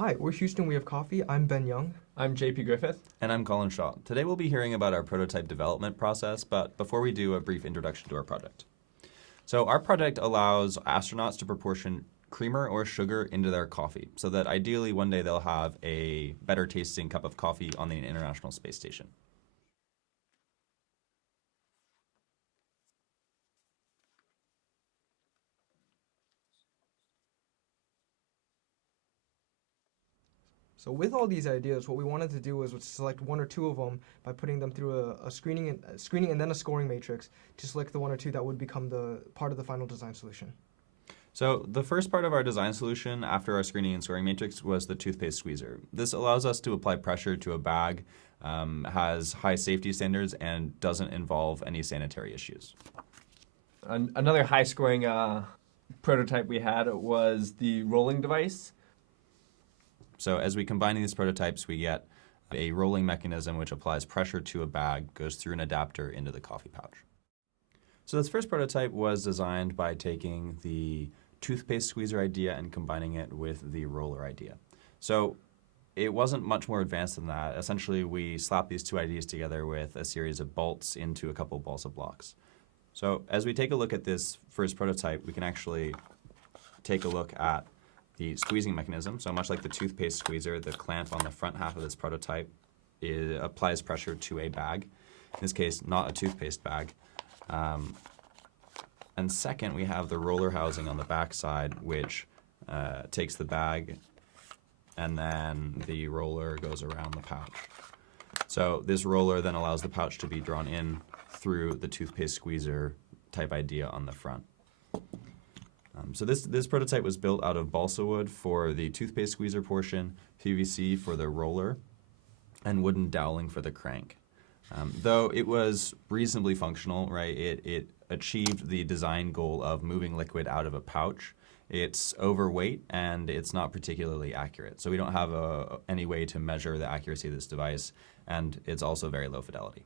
Hi, we're Houston We Have Coffee. I'm Ben Young. I'm JP Griffith. And I'm Colin Shaw. Today we'll be hearing about our prototype development process, but before we do, a brief introduction to our project. So our project allows astronauts to proportion creamer or sugar into their coffee, so that ideally one day they'll have a better tasting cup of coffee on the International Space Station. So with all these ideas, what we wanted to do was select one or two of them by putting them through a screening and then a scoring matrix to select the one or two that would become the part of the final design solution. So the first part of our design solution after our screening and scoring matrix was the toothpaste squeezer. This allows us to apply pressure to a bag, has high safety standards, and doesn't involve any sanitary issues. Another high-scoring prototype we had was the rolling device. So as we combine these prototypes, we get a rolling mechanism which applies pressure to a bag, goes through an adapter into the coffee pouch. So this first prototype was designed by taking the toothpaste squeezer idea and combining it with the roller idea. So it wasn't much more advanced than that. Essentially, we slapped these two ideas together with a series of bolts into a couple of balsa blocks. So as we take a look at this first prototype, we can actually take a look at the squeezing mechanism. So much like the toothpaste squeezer, the clamp on the front half of this prototype applies pressure to a bag. In this case, not a toothpaste bag. And second, we have the roller housing on the back side, which takes the bag, and then the roller goes around the pouch. So this roller then allows the pouch to be drawn in through the toothpaste squeezer type idea on the front. So this prototype was built out of balsa wood for the toothpaste squeezer portion, PVC for the roller, and wooden doweling for the crank. Though it was reasonably functional, right? It achieved the design goal of moving liquid out of a pouch. It's overweight and it's not particularly accurate. So we don't have any way to measure the accuracy of this device, and it's also very low fidelity.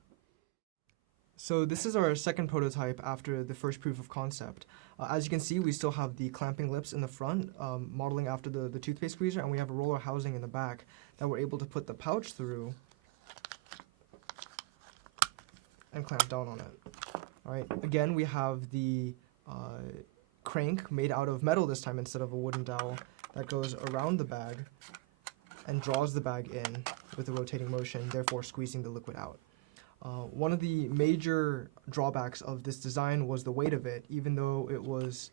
So this is our second prototype after the first proof of concept. As you can see, we still have the clamping lips in the front, modeling after the toothpaste squeezer, and we have a roller housing in the back that we're able to put the pouch through and clamp down on it. All right. Again, we have the crank made out of metal this time instead of a wooden dowel that goes around the bag and draws the bag in with a rotating motion, therefore squeezing the liquid out. One of the major drawbacks of this design was the weight of it. Even though it was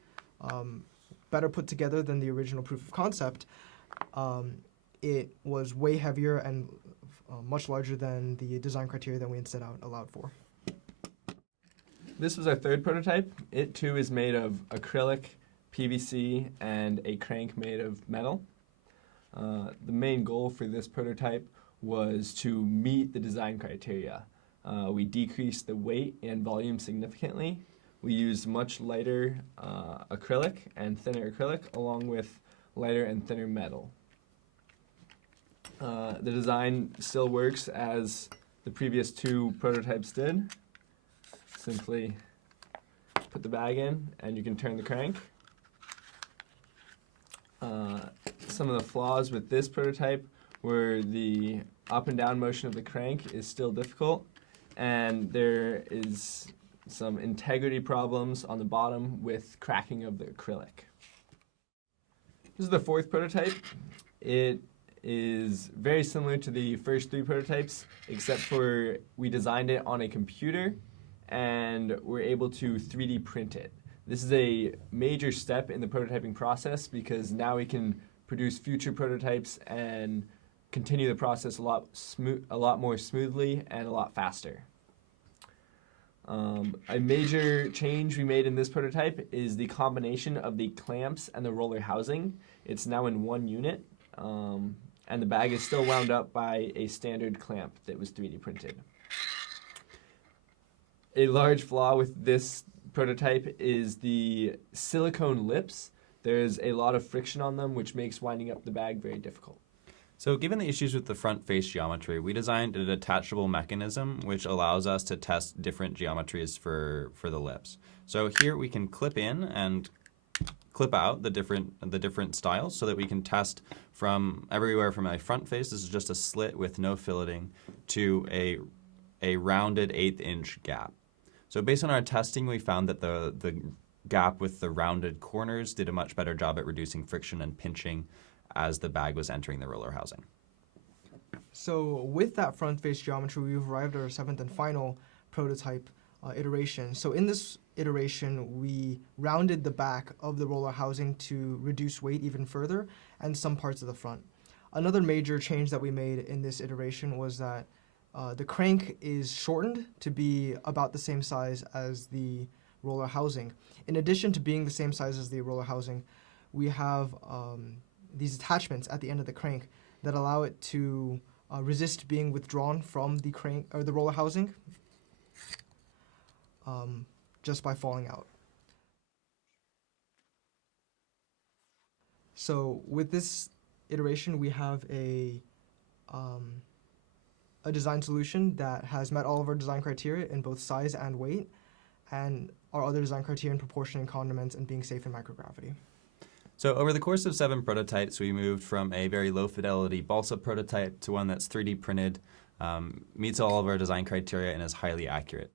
better put together than the original proof of concept, it was way heavier and much larger than the design criteria that we had set out allowed for. This was our third prototype. It too is made of acrylic, PVC, and a crank made of metal. The main goal for this prototype was to meet the design criteria. We decreased the weight and volume significantly. We used much lighter acrylic and thinner acrylic along with lighter and thinner metal. The design still works as the previous two prototypes did. Simply put the bag in and you can turn the crank. Some of the flaws with this prototype were the up and down motion of the crank is still difficult, and there is some integrity problems on the bottom with cracking of the acrylic. This is the fourth prototype. It is very similar to the first three prototypes, except for we designed it on a computer and we're able to 3D print it. This is a major step in the prototyping process because now we can produce future prototypes and continue the process a lot more smoothly and a lot faster. A major change we made in this prototype is the combination of the clamps and the roller housing. It's now in one unit, and the bag is still wound up by a standard clamp that was 3D printed. A large flaw with this prototype is the silicone lips. There's a lot of friction on them, which makes winding up the bag very difficult. So given the issues with the front face geometry, we designed a detachable mechanism which allows us to test different geometries for the lips. So here we can clip in and clip out the different styles so that we can test from everywhere from a front face. This is just a slit with no filleting to a rounded 1/8 inch gap. So based on our testing, we found that the gap with the rounded corners did a much better job at reducing friction and pinching as the bag was entering the roller housing. So with that front face geometry, we've arrived at our 7th and final prototype iteration. So in this iteration, we rounded the back of the roller housing to reduce weight even further and some parts of the front. Another major change that we made in this iteration was that the crank is shortened to be about the same size as the roller housing. In addition to being the same size as the roller housing, we have these attachments at the end of the crank that allow it to resist being withdrawn from the crank or the roller housing just by falling out. So with this iteration, we have a design solution that has met all of our design criteria in both size and weight, and our other design criteria in proportion and condiments and being safe in microgravity. So over the course of 7 prototypes, we moved from a very low fidelity balsa prototype to one that's 3D printed, meets all of our design criteria, and is highly accurate.